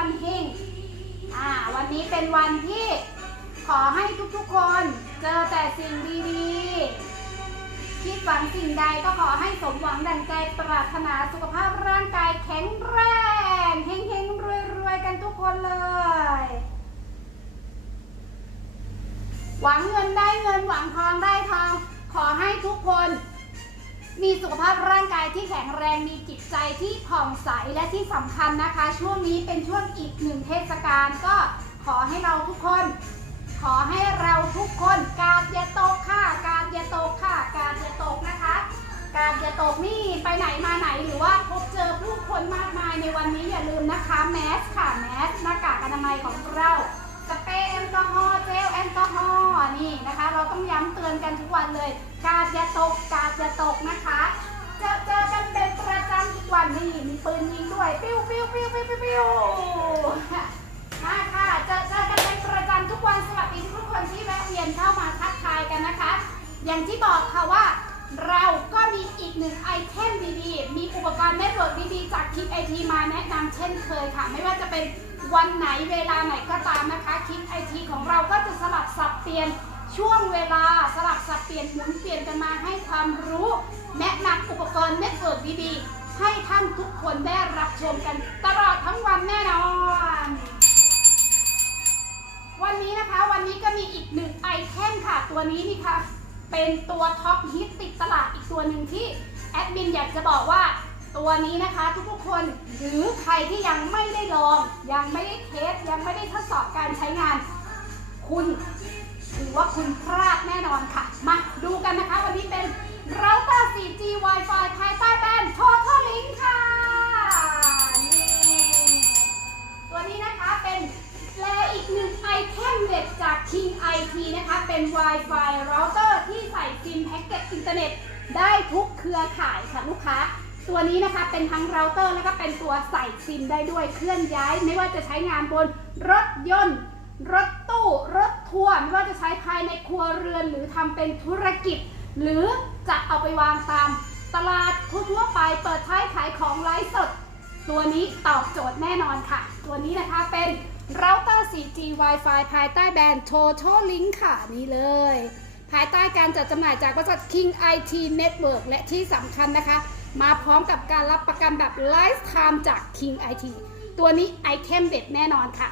วันฮิงอ่าวันนี้เป็นวันที่ขอให้ทุกๆคนเจอแต่สิ่งดีๆคิดหวังสิ่งใดก็ขอให้สมหวังดังใจปรารถนาสุขภาพร่างกายแข็งแรงเฮงๆรวยๆกันทุกคนเลย หวังเงินได้เงินหวังทองได้ทองขอให้ทุกคน มีสุขภาพร่างกายที่แข็งแรงมีจิตใจที่ผ่องใสและที่สำคัญนะคะ ช่วงนี้เป็นช่วงอีกหนึ่งเทศกาลก็ขอให้เราทุกคน ขอให้เราทุกคนกาดอย่าตกค่ะ กาดอย่าตกค่ะ กาดอย่าตกนะคะ การอย่าตกนี่ไปไหนมาไหนหรือว่าพบเจอผู้คนมากมายในวันนี้อย่าลืมนะคะแมสค่ะแมสหน้ากากอนามัยของเรา ลกอฮอล์เจลแอลกอฮอล์นี่นะคะ เราต้องย้ำเตือนกันทุกวันเลย การอย่าตกการอย่าตกนะคะเจอเจอกันเป็นประจำทุกวันนี่มีปืนยิงด้วยปิ้วปิ้วปิ้วปิ้วปิ้วปิ้วมาค่ะเจอเจอกันเป็นประจำทุกวันสวัสดีทุกคนที่แวะเวียนเข้ามาทักทายกันนะคะ อย่างที่บอกค่ะว่าเราก็มีอีกหนึ่งไอเทมดีๆ มีอุปกรณ์เน็ตเวิร์กดีๆ จากคลิปไอทีมาแนะนำเช่นเคยค่ะ ไม่ว่าจะเป็น วันไหนเวลาไหนก็ตามนะคะคลิปไอทีของเราก็จะสลับสับเปลี่ยนช่วงเวลาสลับสับเปลี่ยนหมุนเปลี่ยนกันมาให้ความรู้ แนะนำอุปกรณ์เน็ตเวิร์กดีๆ ให้ท่านทุกคนได้รับชมกันตลอดทั้งวันแน่นอน วันนี้นะคะวันนี้ก็มีอีกหนึ่งไอเทมค่ะ ตัวนี้นี่ค่ะ เป็นตัวท็อปฮิตติดตลาดอีกตัวหนึ่งที่แอดมินอยากจะบอกว่า ตัวนี้นะคะทุกๆคนหรือใครที่ยังไม่ได้ลอง ยังไม่ได้เทสยังไม่ได้ทดสอบการใช้งาน คุณถือว่าคุณพลาดแน่นอนค่ะ มาดูกันนะคะ วันนี้เป็นเราเตอร์ 4G Wi-Fi ภายใต้แบรนด์ Total Link ค่ะนี่ตัวนี้นะคะเป็นและอีกหนึ่งไอเทมเด็ดจาก King IT นะคะ เป็น Wi-Fi router ที่ใส่ซิมแพ็กเกจอินเทอร์เน็ตได้ทุกเครือข่ายค่ะลูกค้า ตัวนี้นะคะเป็นทั้งเราเตอร์แล้วก็เป็นตัวใส่ซิมได้ด้วยเคลื่อนย้าย ไม่ว่าจะใช้งานบนรถยนต์ รถตู้ รถทัวร์ไม่ว่าจะใช้ภายในครัวเรือน หรือทำเป็นธุรกิจ หรือจะเอาไปวางตามตลาดทั่วไปเปิดท้ขายของไลฟ์สด ตัวนี้ตอบโจทย์แน่นอนค่ะ ตัวนี้นะคะเป็นเราเตอร์ 4G Wi-Fi ภายใต้แบรนด์ Total Link ค่ะนี่เลย ภายใต้การจัดจำหน่ายจากบริษัท King IT Network และที่สำคัญนะคะ มาพร้อมกับการรับประกันแบบ Lifetime จาก King IT ตัวนี้ไอเทมเด็ดแน่นอนค่ะ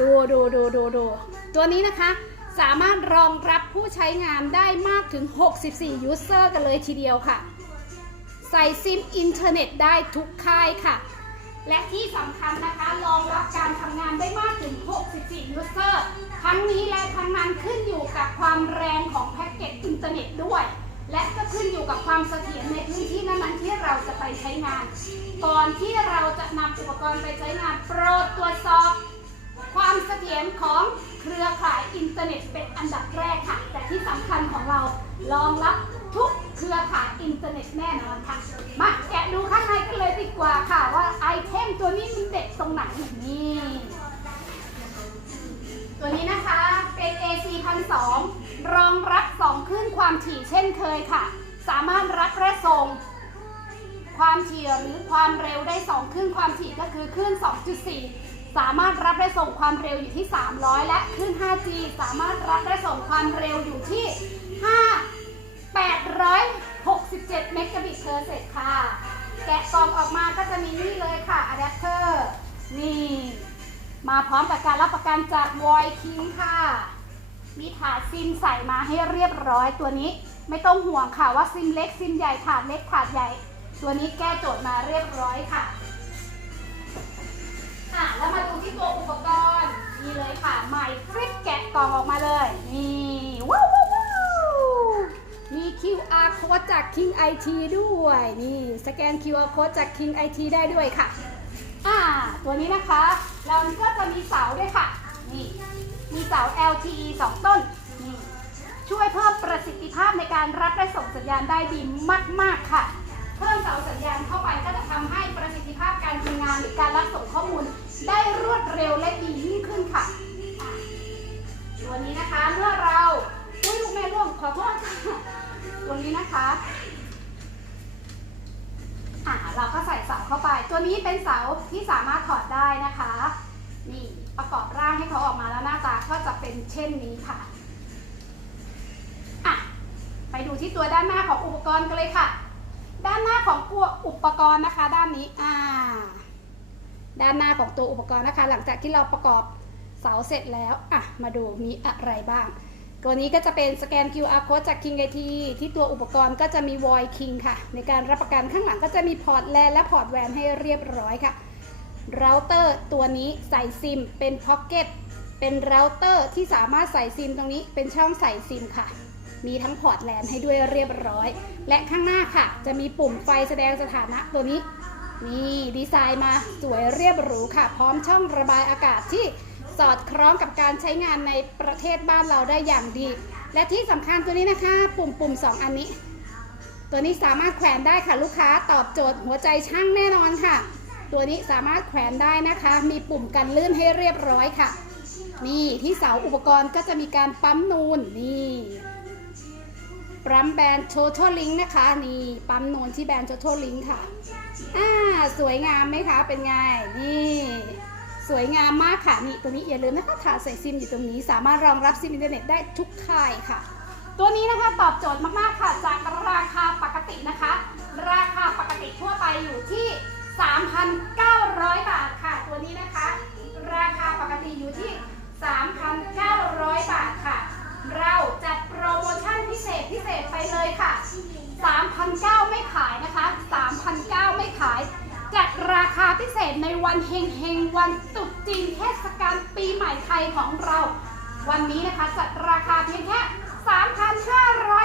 ดูดูดูดูดูตัวนี้นะคะสามารถรองรับผู้ใช้งานได้มากถึง 64 user กันเลยทีเดียวค่ะ ใส่ซิมอินเทอร์เน็ตได้ทุกค่ายค่ะ และที่สำคัญนะคะรองรับการทำงานได้มากถึง 64 ยูเซอร์ทั้งนี้และทั้งนั้นขึ้นอยู่กับความแรงของแพ็กเกจอินเทอร์เน็ตด้วย และก็ขึ้นอยู่กับความเสถียรในพื้นที่นั้นๆที่เราจะไปใช้งาน ก่อนที่เราจะนำอุปกรณ์ไปใช้งานโปรดตรวจสอบ ความเสถียรของเครือข่ายอินเทอร์เน็ตเป็นอันดับแรกค่ะ แต่ที่สำคัญของเรารองรับทุกเครือข่ายอินเทอร์เน็ตแน่นอนค่ะ มาแกะดูข้างในกันเลยดีกว่าค่ะ ว่าไอเทมตัวนี้มันเด็ดตรงไหนนี่ตัวนี้นะคะเป็น AC 1002รองรับ 2คลื่นความถี่เช่นเคยค่ะ สามารถรับและส่งความถี่หรือความเร็วได้2คลื่นความถี่ก็คือคลื่น2.4 สามารถรับและส่งความเร็วอยู่ที่ 300 และคลื่น 5G สามารถรับและส่งความเร็วอยู่ที่ 5 867 เมกะบิตเพอร์เซกค่ะ แกะกล่องออกมาก็จะมีนี่เลยค่ะอะแดปเตอร์นี่ มาพร้อมกับการรับประกันจากวอยคิงค่ะ มีถาดซิมใส่มาให้เรียบร้อยตัวนี้ไม่ต้องห่วงค่ะว่าซิมเล็กซิมใหญ่ถาดเล็กถาดใหญ่ ตัวนี้แก้โจทย์มาเรียบร้อยค่ะอะแล้วมาดูที่ตัวอุปกรณ์นี่เลยค่ะใหม่ฟริกแกะกล่องออกมาเลยนี่ว้าวว้าวว้าวมี QR code จาก King IT ด้วยนี่สแกน QR code จาก King IT ได้ด้วยค่ะอ่าตัวนี้นะคะเราก็จะมีเสาด้วยค่ะ เสา LTE 2 ต้น ช่วยเพิ่มประสิทธิภาพในการรับและส่งสัญญาณได้ดีมาก ๆ ค่ะ เพิ่มเสาสัญญาณเข้าไปก็จะทำให้ประสิทธิภาพการทำงานหรือการรับส่งข้อมูล ได้รวดเร็วและดียิ่งขึ้นค่ะ ตัวนี้นะคะเมื่อเราอุ้ยลูกแม่ร่วงขอโทษค่ะตัวนี้นะคะอะตัวนี้เป็นเสาที่สามารถถอดได้นะคะ ประกอบร่างให้เขาออกมาแล้วหน้าตาก็จะเป็นเช่นนี้ค่ะอะ ไปดูที่ตัวด้านหน้าของอุปกรณ์กันเลยค่ะ ด้านหน้าของตัวอุปกรณ์นะคะ ด้านนี้อ่า ด้านหน้าของตัวอุปกรณ์นะคะ หลังจากที่เราประกอบเสาเสร็จแล้วอะมาดูมีอะไรบ้าง ตัวนี้ก็จะเป็นสแกน QR code จาก King IT ที่ตัวอุปกรณ์ก็จะมี Void King ค่ะ ในการรับประกันข้างหลังก็จะมีพอร์ตแลนและพอร์ตแวนให้เรียบร้อยค่ะ เราเตอร์ตัวนี้ใส่ซิมเป็นพ็อกเก็ตเป็นเราเตอร์ที่สามารถใส่ซิมตรงนี้เป็นช่องใส่ซิมค่ะ มีทั้งพอร์ตแลนให้ด้วยเรียบร้อย และข้างหน้าค่ะ จะมีปุ่มไฟแสดงสถานะตัวนี้ นี่ดีไซน์มาสวยเรียบหรูค่ะ พร้อมช่องระบายอากาศที่สอดคล้องกับการใช้งานในประเทศบ้านเราได้อย่างดี และที่สำคัญตัวนี้นะคะ ปุ่มปุ่มสองอันนี้ ตัวนี้สามารถแขวนได้ค่ะลูกค้าตอบโจทย์หัวใจช่างแน่นอนค่ะ ตัวนี้สามารถแขวนได้นะคะ มีปุ่มกันลื่นให้เรียบร้อยค่ะ นี่ที่เสาอุปกรณ์ก็จะมีการปั๊มนูนนี่ปั๊มแบรนด์ Total Link นะคะ นี่ปั๊มนูนที่แบรนด์ Total Link ค่ะอ่าสวยงามไหมคะเป็นไงนี่สวยงามมากค่ะนี่ตัวนี้อย่าลืมนะคะถาดใส่ซิมอยู่ตรงนี้สามารถรองรับซิมอินเทอร์เน็ตได้ทุกค่ายค่ะ ตัวนี้นะคะตอบโจทย์มากๆค่ะจากราคาปกตินะคะ ราคาปกติทั่วไปอยู่ที่ 3,900 บาทค่ะ ตัวนี้นะคะ ราคาปกติอยู่ที่ 3,900 บาทค่ะ เราจัดโปรโมชั่นพิเศษพิเศษไปเลยค่ะ 3,900 ไม่ขายนะคะ 3,900 ไม่ขาย จัดราคาพิเศษในวันเฮงเฮงๆวันตรุษจีนเทศกาลปีใหม่ไทยของเรา วันนี้นะคะจัดราคาเพียงแค่ 3,500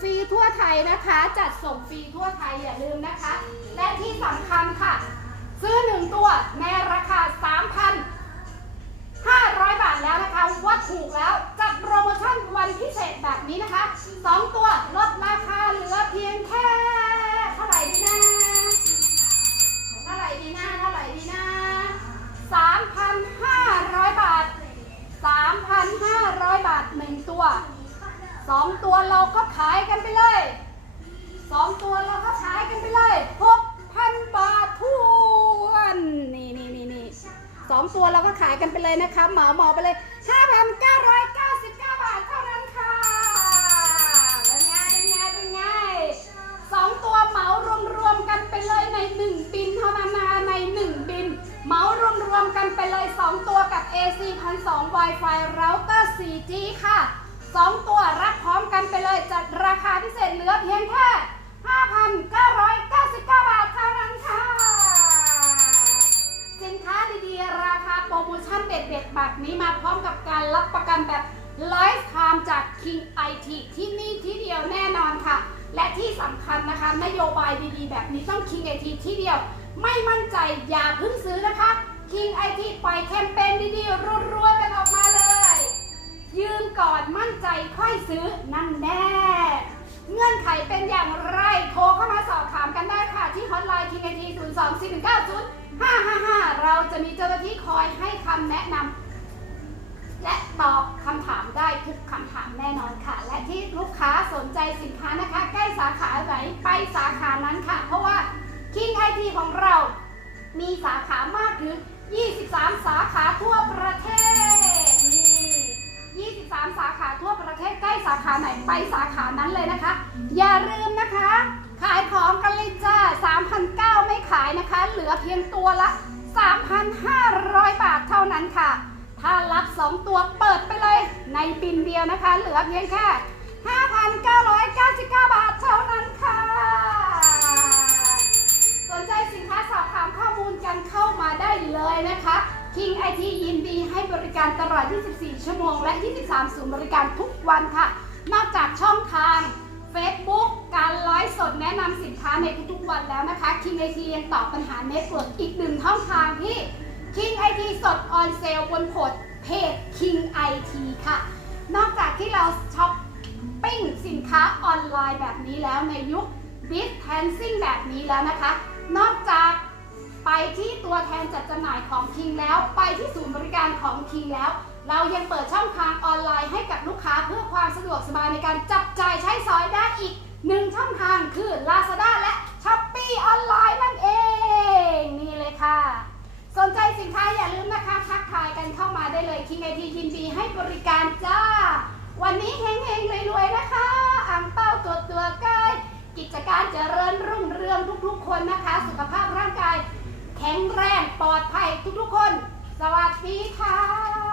ฟรีทั่วไทยนะคะ จัดส่งฟรีทั่วไทยอย่าลืมนะคะ และที่สำคัญค่ะ ซื้อหนึ่งตัวในราคา 3,500 บาทแล้วนะคะว่าถูกแล้ว จัดโปรโมชั่นวันพิเศษแบบนี้นะคะ 2 ตัวลดราคาเหลือเพียงแค่ เลยนะคะเหมาเหมาไปเลย 5,999 บาทเท่านั้นค่ะเป็นไงเป็นไงเป็นไงสองตัวเหมารวมๆกันไปเลยใน 1 บินเท่านั้นนะคะใน 1 บินเหมารวมๆกันไปเลย 2 ตัวกับ AC 1,200 Wi-Fi router 4G ค่ะ 2 ตัวรับพร้อมกันไปเลยจัดราคาพิเศษเหลือเพียง ไลฟ์ไทม์จาก King IT ที่นี่ที่เดียวแน่นอนค่ะ และที่สำคัญนะคะ นโยบายดีๆ แบบนี้ต้อง King IT ที่เดียว ไม่มั่นใจอย่าเพิ่งซื้อนะคะ King IT ปล่อยแคมเปญดีๆรัวๆกันออกมาเลย ยืมก่อนมั่นใจค่อยซื้อนั่นแน่เงื่อนไขเป็นอย่างไรโทรเข้ามาสอบถามกันได้ค่ะ ที่ฮอตไลน์ King IT 0 2 4 1 9 0 5 5 5 เราจะมีเจ้าหน้าที่คอยให้คำแนะนำ และตอบคำถามได้ทุกคำถามแน่นอนค่ะ และที่ลูกค้าสนใจสินค้านะคะ ใกล้สาขาไหนไปสาขานั้นค่ะ เพราะว่า King IT ของเรา มีสาขามากถึง 23 สาขาทั่วประเทศนี่23 สาขาทั่วประเทศใกล้สาขาไหนไปสาขานั้นเลยนะคะ อย่าลืมนะคะ ขายของกันเลยจ้า3,900ไม่ขายนะคะ เหลือเพียงตัวละ3,500 บาทเท่านั้นค่ะ ถ้ารับ 2 ตัวเปิดไปเลยในบินเดียวนะคะ เหลือเพียงแค่ 5,999 บาทเท่านั้นค่ะ สนใจสินค้าสอบถามข้อมูลกันเข้ามาได้เลยนะคะ King IT ยินดีให้บริการตลอด 24 ชั่วโมง และ 23 ศูนย์บริการทุกวันค่ะ นอกจากช่องทาง Facebook การไลฟ์สดแนะนำสินค้าในทุกๆวันแล้วนะคะ King IT ยังตอบปัญหาเน็ตเวิร์กอีกหนึ่งช่องทางที่ King IT สดออนทีค่ะ นอกจากที่เราช้อปปิ้งสินค้าออนไลน์แบบนี้แล้วในยุค distancing แบบนี้แล้วนะคะ นอกจากไปที่ตัวแทนจัดจำหน่ายของ King แล้วไปที่ศูนย์บริการของ King แล้ว เรายังเปิดช่องทางออนไลน์ให้กับลูกค้าเพื่อความสะดวกสบายในการจับจ่ายใช้สอยได้อีกหนึ่งช่องทางคือ Lazada และ Shopee ออนไลน์นั่นเอง นี่เลยค่ะ สนใจสินค้าอย่าลืมนะคะทักทายกันเข้ามาได้เลย King IT ยินดีให้บริการจ้า วันนี้เฮงๆรวยๆนะคะอ่างเป้าตัวตัวใกล้กิจการเจริญรุ่งเรืองทุกๆ คนนะคะ สุขภาพร่างกาย แข็งแรงปลอดภัยทุกๆ คน สวัสดีค่ะ